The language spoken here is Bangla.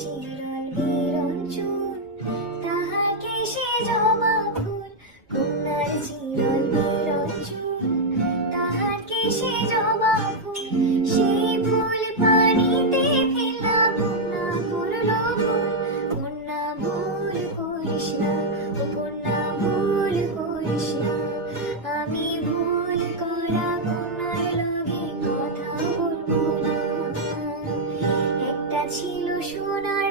চিরল বিরঞ্জন, তাহার কেশে জবা ফুল। কন্যার চিরল বিরঞ্জন, তাহার কেশে জবা ফুল। সেই ফুল পানিতে ফেলা, কন্যা করল ভুল। কন্যা ভুল করিস না, ও কন্যা ভুল করিস না। আমি ভুল করা কন্যার লগে কথা বলবো না। একটা ছিল সোনার